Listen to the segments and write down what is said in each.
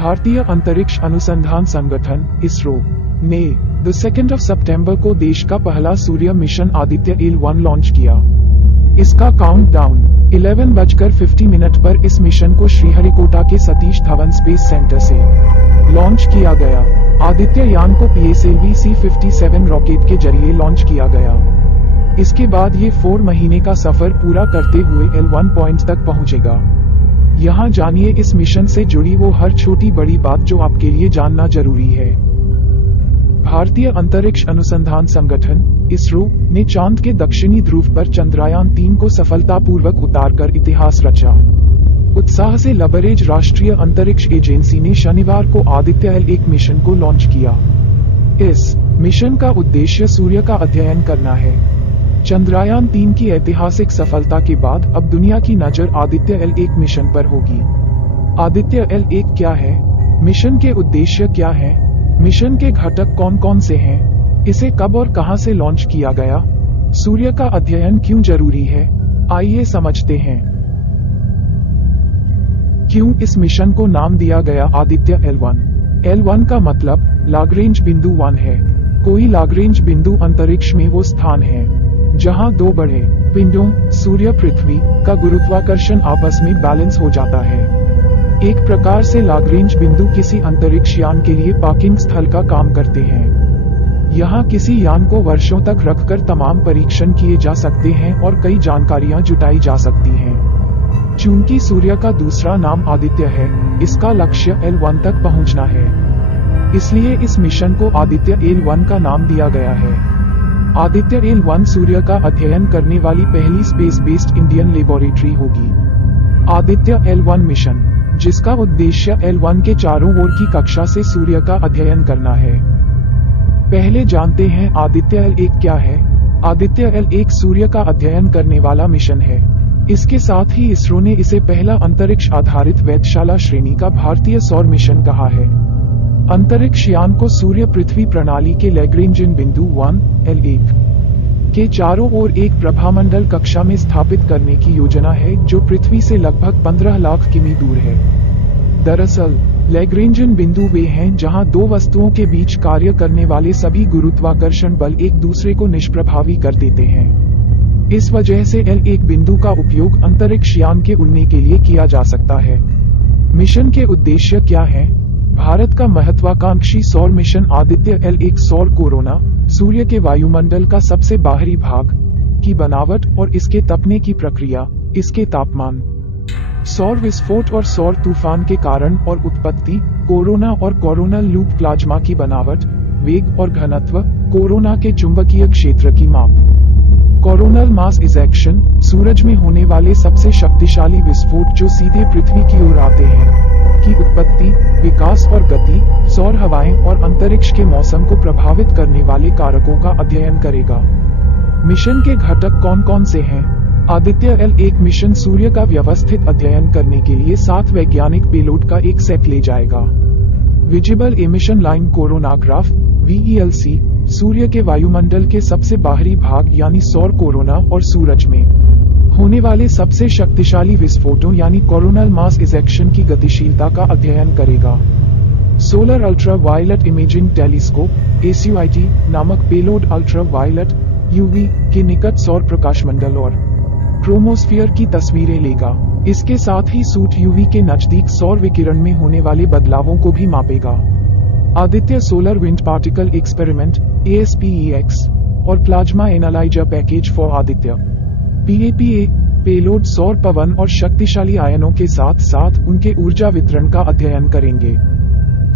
भारतीय अंतरिक्ष अनुसंधान संगठन इसरो ने 2 सितंबर को देश का पहला सूर्य मिशन आदित्य L1 लॉन्च किया। इसका काउंटडाउन 11:50 पर इस मिशन को श्रीहरिकोटा के सतीश धवन स्पेस सेंटर से लॉन्च किया गया। आदित्य यान को PSLV C-57 रॉकेट के जरिए लॉन्च किया गया। इसके बाद ये 4 महीने का सफर पूरा करते हुए L1 पॉइंट तक पहुंचेगा। यहाँ जानिए इस मिशन से जुड़ी वो हर छोटी बड़ी बात जो आपके लिए जानना जरूरी है। भारतीय अंतरिक्ष अनुसंधान संगठन इसरो ने चांद के दक्षिणी ध्रुव पर चंद्रयान 3 को सफलतापूर्वक उतारकर इतिहास रचा। उत्साह से लबरेज राष्ट्रीय अंतरिक्ष एजेंसी ने शनिवार को आदित्य L1 मिशन को लॉन्च किया। इस मिशन का उद्देश्य सूर्य का अध्ययन करना है। चंद्रयान 3 की ऐतिहासिक सफलता के बाद अब दुनिया की नजर आदित्य L1 मिशन पर होगी। आदित्य L1 क्या है? मिशन के उद्देश्य क्या है? मिशन के घटक कौन कौन से हैं? इसे कब और कहां से लॉन्च किया गया? सूर्य का अध्ययन क्यों जरूरी है? आइए समझते हैं। क्यों इस मिशन को नाम दिया गया आदित्य L1? L1 का मतलब लाग्रेंज बिंदु 1 है। कोई लाग्रेंज बिंदु अंतरिक्ष में वो स्थान है जहां दो बड़े पिंडों सूर्य पृथ्वी का गुरुत्वाकर्षण आपस में बैलेंस हो जाता है। एक प्रकार से लाग्रेंज बिंदु किसी अंतरिक्ष यान के लिए पार्किंग स्थल का काम करते हैं। यहाँ किसी यान को वर्षों तक रखकर तमाम परीक्षण किए जा सकते हैं और कई जानकारियां जुटाई जा सकती हैं। चूंकि सूर्य का दूसरा नाम आदित्य है, इसका लक्ष्य L1 तक पहुंचना है। इसलिए इस मिशन को आदित्य L1 का नाम दिया गया है। आदित्य L1 सूर्य का अध्ययन करने वाली पहली स्पेस बेस्ड इंडियन लेबोरेटरी होगी। आदित्य L1 मिशन, जिसका उद्देश्य L1 के चारों ओर की कक्षा से सूर्य का अध्ययन करना है। पहले जानते हैं आदित्य L1 क्या है। आदित्य L1 सूर्य का अध्ययन करने वाला मिशन है। इसके साथ ही इसरो ने इसे पहला अंतरिक्ष आधारित वेधशाला श्रेणी का भारतीय सौर मिशन कहा है। अंतरिक्ष यान को सूर्य पृथ्वी प्रणाली के लैग्रेंजियन बिंदु 1 L1 के चारों ओर एक प्रभामंडल कक्षा में स्थापित करने की योजना है, जो पृथ्वी से लगभग 15 लाख किमी दूर है। दरअसल लैग्रेंजियन बिंदु वे हैं जहां दो वस्तुओं के बीच कार्य करने वाले सभी गुरुत्वाकर्षण बल एक दूसरे को निष्प्रभावी कर देते हैं। इस वजह से L1 बिंदु का उपयोग अंतरिक्ष यान के उड़ने के लिए किया जा सकता है। मिशन के उद्देश्य क्या है? भारत का महत्वाकांक्षी सौर मिशन आदित्य L1 सौर कोरोना, सूर्य के वायुमंडल का सबसे बाहरी भाग की बनावट और इसके तपने की प्रक्रिया, इसके तापमान, सौर विस्फोट और सौर तूफान के कारण और उत्पत्ति, कोरोना और कोरोनल लूप प्लाज्मा की बनावट, वेग और घनत्व, कोरोना के चुंबकीय क्षेत्र की माप, कोरोनल मास इजेक्शन, सूरज में होने वाले सबसे शक्तिशाली विस्फोट जो सीधे पृथ्वी की ओर आते हैं, की उत्पत्ति, विकास और गति, सौर हवाएं और अंतरिक्ष के मौसम को प्रभावित करने वाले कारकों का अध्ययन करेगा। मिशन के घटक कौन कौन से हैं? आदित्य L1 मिशन सूर्य का व्यवस्थित अध्ययन करने के लिए 7 वैज्ञानिक पेलोड का एक सेट ले जाएगा। Visible emission line coronagraph VELC, सूर्य के वायुमंडल के सबसे बाहरी भाग यानी सौर कोरोना और सूरज में होने वाले सबसे शक्तिशाली विस्फोटों यानी कोरोनल मास इजेक्शन की गतिशीलता का अध्ययन करेगा। Solar ultraviolet imaging telescope SUIT नामक पेलोड अल्ट्रा वायलेट UV के निकट सौर प्रकाशमंडल और क्रोमोस्फीयर की तस्वीरें लेगा। इसके साथ ही सूट UV के नजदीक सौर विकिरण में होने वाले बदलावों को भी मापेगा। Aditya solar wind particle experiment ASPEX और plasma analyser package for Aditya PAPA payload सौर पवन और शक्तिशाली आयनों के साथ साथ उनके ऊर्जा वितरण का अध्ययन करेंगे।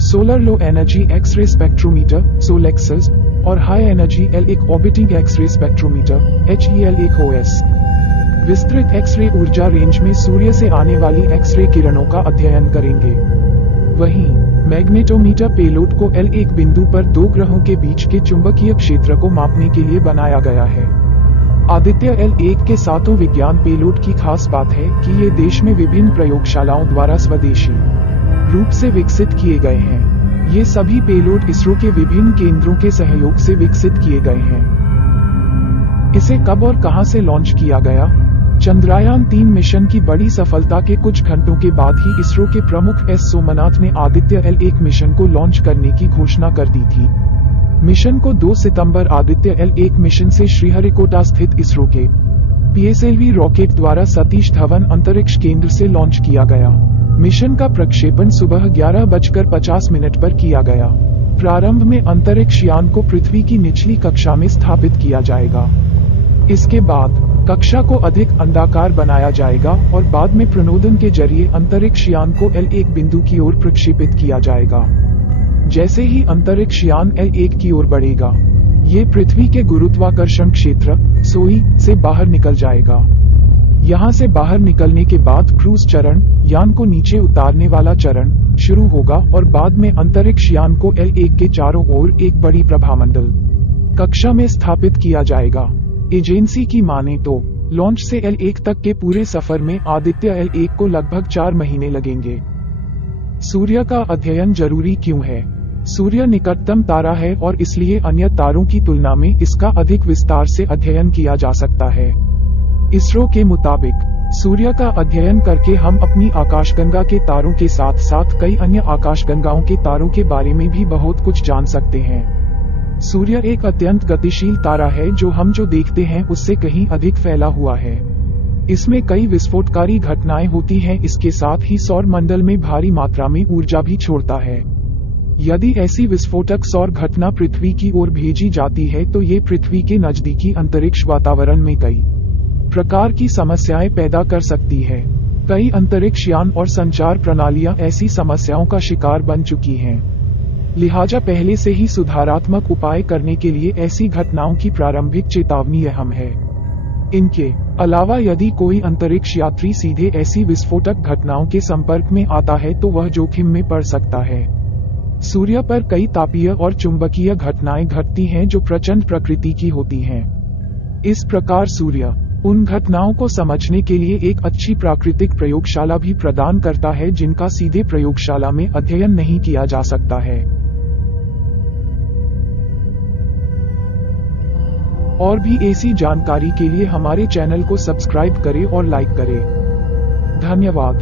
Solar low energy x-ray spectrometer SoLEXS और high energy L1 orbiting x-ray spectrometer HEL1OS विस्तृत एक्स-रे ऊर्जा रेंज में सूर्य से आने वाली एक्स-रे किरणों का अध्ययन करेंगे। वहीं मैग्नेटोमीटर पेलोड को L1 बिंदु पर दो ग्रहों के बीच के चुंबकीय क्षेत्र को मापने के लिए बनाया गया है। आदित्य L1 के सातों विज्ञान पेलोड की खास बात है कि ये देश में विभिन्न प्रयोगशालाओं द्वारा स्वदेशी रूप से विकसित किए गए हैं। ये सभी पेलोड इसरो के विभिन्न केंद्रों के सहयोग से विकसित किए गए हैं। इसे कब और कहां से लॉन्च किया गया? चंद्रयान-3 मिशन की बड़ी सफलता के कुछ घंटों के बाद ही इसरो के प्रमुख एस सोमनाथ ने आदित्य L1 मिशन को लॉन्च करने की घोषणा कर दी थी। मिशन को 2 सितंबर आदित्य L1 मिशन से श्रीहरिकोटा स्थित इसरो के PSLV रॉकेट द्वारा सतीश धवन अंतरिक्ष केंद्र से लॉन्च किया गया। मिशन का प्रक्षेपण सुबह 11:50 पर किया गया। प्रारंभ में अंतरिक्ष यान को पृथ्वी की निचली कक्षा में स्थापित किया जाएगा। इसके बाद कक्षा को अधिक अंडाकार बनाया जाएगा और बाद में प्रणोदन के जरिए अंतरिक्ष यान को L1 बिंदु की ओर प्रक्षेपित किया जाएगा। जैसे ही अंतरिक्ष यान L1 की ओर बढ़ेगा, ये पृथ्वी के गुरुत्वाकर्षण क्षेत्र सोई से बाहर निकल जाएगा। यहाँ से बाहर निकलने के बाद क्रूज चरण, यान को नीचे उतारने वाला चरण शुरू होगा और बाद में अंतरिक्ष यान को L1 के चारों ओर एक बड़ी प्रभामंडल कक्षा में स्थापित किया जाएगा। एजेंसी की माने तो लॉन्च से L1 तक के पूरे सफर में आदित्य L1 को लगभग 4 महीने लगेंगे। सूर्य का अध्ययन जरूरी क्यों है? सूर्य निकटतम तारा है और इसलिए अन्य तारों की तुलना में इसका अधिक विस्तार से अध्ययन किया जा सकता है। इसरो के मुताबिक सूर्य का अध्ययन करके हम अपनी आकाशगंगा के तारों के साथ साथ कई अन्य आकाशगंगाओं के तारों के बारे में भी बहुत कुछ जान सकते हैं। सूर्य एक अत्यंत गतिशील तारा है जो हम जो देखते हैं उससे कहीं अधिक फैला हुआ है। इसमें कई विस्फोटकारी घटनाएं होती हैं, इसके साथ ही सौर मंडल में भारी मात्रा में ऊर्जा भी छोड़ता है। यदि ऐसी विस्फोटक सौर घटना पृथ्वी की ओर भेजी जाती है तो ये पृथ्वी के नजदीकी अंतरिक्ष वातावरण में कई प्रकार की समस्याएं पैदा कर सकती है। कई अंतरिक्ष यान और संचार प्रणालियां ऐसी समस्याओं का शिकार बन चुकी हैं। लिहाजा पहले से ही सुधारात्मक उपाय करने के लिए ऐसी घटनाओं की प्रारंभिक चेतावनी अहम है। इनके अलावा यदि कोई अंतरिक्ष यात्री सीधे ऐसी विस्फोटक घटनाओं के संपर्क में आता है तो वह जोखिम में पड़ सकता है। सूर्य पर कई तापीय और चुंबकीय घटनाएं घटती हैं जो प्रचंड प्रकृति की होती हैं। इस प्रकार सूर्य उन घटनाओं को समझने के लिए एक अच्छी प्राकृतिक प्रयोगशाला भी प्रदान करता है जिनका सीधे प्रयोगशाला में अध्ययन नहीं किया जा सकता है। और भी ऐसी जानकारी के लिए हमारे चैनल को सब्सक्राइब करें और लाइक करें। धन्यवाद।